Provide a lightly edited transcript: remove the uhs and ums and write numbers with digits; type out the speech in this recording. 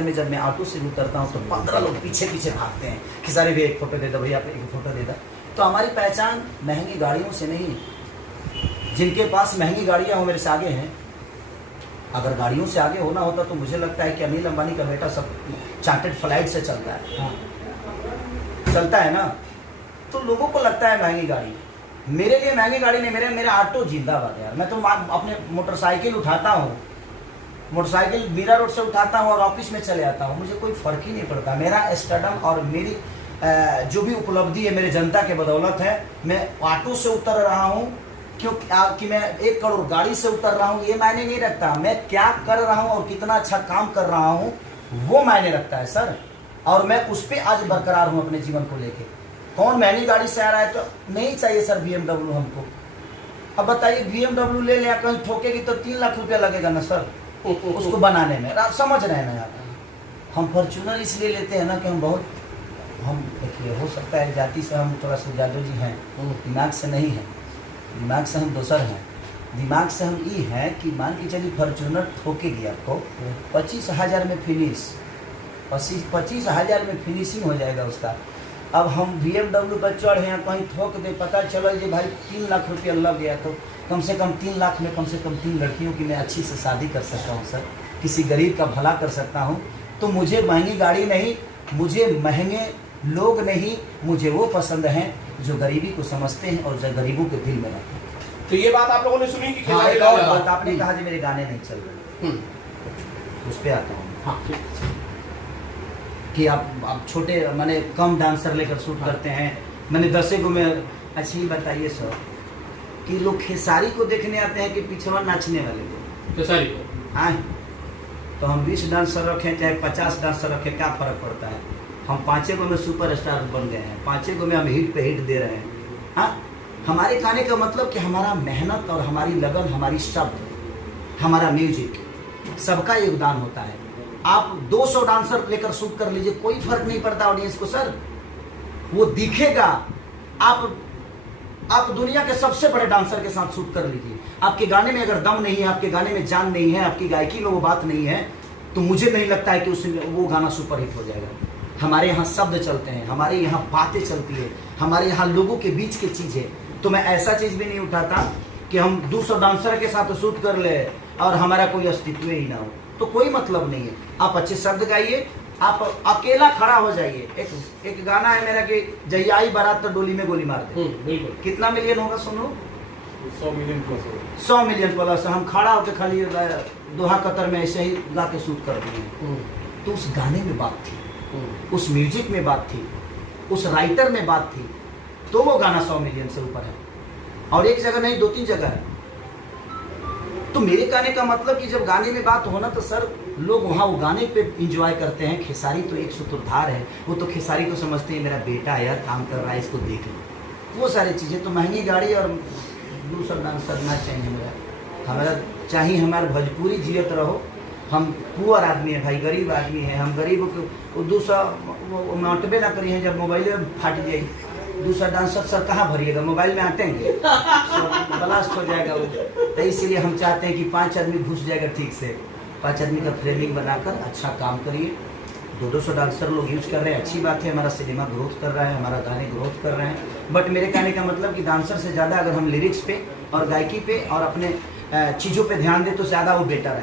में जब मैं ऑटो से उतरता हूँ तो 15 लोग पीछे पीछे भागते हैं कि सारे भी एक फोटो दे दो भैया, एक फोटो दे दो। तो हमारी पहचान महंगी गाड़ियों से नहीं, जिनके पास महंगी गाड़ियाँ हो मेरे से आगे हैं। अगर गाड़ियों से आगे होना होता तो मुझे लगता है कि अनिल अंबानी का बेटा सब चार्टर्ड फ्लाइट से चलता है। हाँ। चलता है ना, तो लोगों को लगता है महंगी गाड़ी। मेरे लिए महंगी गाड़ी नहीं, मेरा ऑटो जिंदाबाद यार। मैं तो अपने मोटरसाइकिल उठाता हूँ, मोटरसाइकिल मीरा रोड से उठाता हूँ और ऑफिस में चले आता हूँ, मुझे कोई फर्क ही नहीं पड़ता। मेरा स्टडम और मेरी जो भी उपलब्धि है मेरे जनता के बदौलत है। मैं ऑटो से उतर रहा हूँ क्योंकि मैं 1 करोड़ गाड़ी से उतर रहा हूँ, ये मायने नहीं रखता। मैं क्या कर रहा हूँ और कितना अच्छा काम कर रहा हूँ वो मायने रखता है सर। और मैं उस पर आज बरकरार हूँ अपने जीवन को लेके। कौन महंगी गाड़ी से आ रहा है तो नहीं चाहिए सर BMW हमको। अब बताइए BMW ले लिया, कहीं ठोकेगी तो 3 लाख रुपया लगेगा ना सर उसको बनाने में। समझ रहे हैं ना यार। हम फॉर्च्यूनर इसलिए लेते हैं ना कि हम देखिए, हो सकता है जाति से हम थोड़ा सा जादू जी हैं, दिमाग से नहीं है। दिमाग से हम दोसर हैं। दिमाग से हम ये हैं कि मान के चलिए फॉर्च्यूनर ठोकेगी आपको 25,000 में फिनिश, 25,000 में फिनिशिंग हो जाएगा उसका। अब हम BMW पर चढ़े हैं, कहीं ठोक दे, पता चला जी भाई 3 लाख रुपया लग गया, तो कम से कम 3 लाख में कम से कम 3 लड़कियों की मैं अच्छी से शादी कर सकता हूँ सर, किसी गरीब का भला कर सकता हूँ। तो मुझे महंगी गाड़ी नहीं, मुझे महंगे लोग नहीं, मुझे वो पसंद हैं जो गरीबी को समझते हैं और जो गरीबों के दिल में रहते हैं। तो ये बात आप लोगों ने सुनी कि हाँ, एक और बात आपने कहा जी मेरे गाने नहीं चल रहे, उस पर आता हूँ। हाँ, कि आप छोटे मैंने कम डांसर लेकर शूट करते हैं, मैंने 10 गो में। अच्छा ही बताइए सर कि लोग खेसारी को देखने आते हैं कि पिछवा नाचने वाले को? खेसारी को आए तो हम 20 डांसर रखें चाहे 50 डांसर रखें, क्या फ़र्क पड़ता है? हम 5 गो में सुपरस्टार बन गए हैं, 5 गो में हम हिट पे हिट दे रहे हैं। हाँ, हमारे गाने का मतलब कि हमारा मेहनत और हमारी लगन, हमारी शब्द, हमारा म्यूजिक, सबका योगदान होता है। आप 200 डांसर लेकर शूट कर लीजिए, कोई फर्क नहीं पड़ता ऑडियंस को सर, वो दिखेगा। आप दुनिया के सबसे बड़े डांसर के साथ शूट कर लीजिए, आपके गाने में अगर दम नहीं है, आपके गाने में जान नहीं है, आपकी गायकी में वो बात नहीं है, तो मुझे नहीं लगता है कि उसमें वो गाना सुपरहिट हो जाएगा। हमारे यहाँ शब्द चलते हैं, हमारे यहाँ बातें चलती है, हमारे यहाँ लोगों के बीच की चीज़ है। तो मैं ऐसा चीज़ भी नहीं उठाता कि हम 200 डांसर के साथ शूट कर ले और हमारा कोई अस्तित्व ही ना हो, तो कोई मतलब नहीं है। आप अच्छे शब्द गाइए, आप अकेला खड़ा हो जाइए। एक गाना है मेरा कि जहियाई बारात तो डोली में गोली मार दे। बिल्कुल। कितना मिलियन होगा सुनो? 100 मिलियन प्लस होगा। 100 मिलियन प्लस। हम खड़ा होकर खाली दोहा कतर में ऐसे ही गा के शूट कर दिए। तो उस गाने में बात थी, उस म्यूजिक में बात थी, उस राइटर में बात थी, तो वो गाना 100 मिलियन से ऊपर है। और एक जगह नहीं, 2-3 जगह है। तो मेरे गाने का मतलब कि जब गाने में बात हो ना तो सर लोग वहाँ वो गाने पे इंजॉय करते हैं। खेसारी तो एक सूत्रधार है, वो तो खेसारी को समझते हैं मेरा बेटा है यार, काम कर रहा है, इसको देख लो, वो सारी चीज़ें। तो महंगी गाड़ी और दूसरा डांसर ना चाहिए हमारा चाहिए हमारा भोजपुरी जियत रहो। हम पुअर आदमी है भाई, गरीब आदमी है, हम गरीब को दूसरा नोटबे ना करिए जब मोबाइल फाट जाए। दूसरा डांसर सर कहाँ भरिएगा, मोबाइल में आटेंगे ब्लास्ट हो जाएगा वो। तो इसीलिए हम चाहते हैं कि 5 आदमी घुस जाएगा ठीक से, 5 आदमी का फ्रेमिंग बनाकर अच्छा काम करिए। 200 डांसर लोग यूज कर रहे हैं, अच्छी बात है, हमारा सिनेमा ग्रोथ कर रहा है, हमारा गाने ग्रोथ कर रहे हैं। बट मेरे कहने का मतलब कि डांसर से ज़्यादा अगर हम लिरिक्स पे और गायकी पे और अपने चीज़ों पे ध्यान दें तो ज़्यादा वो बेटर है।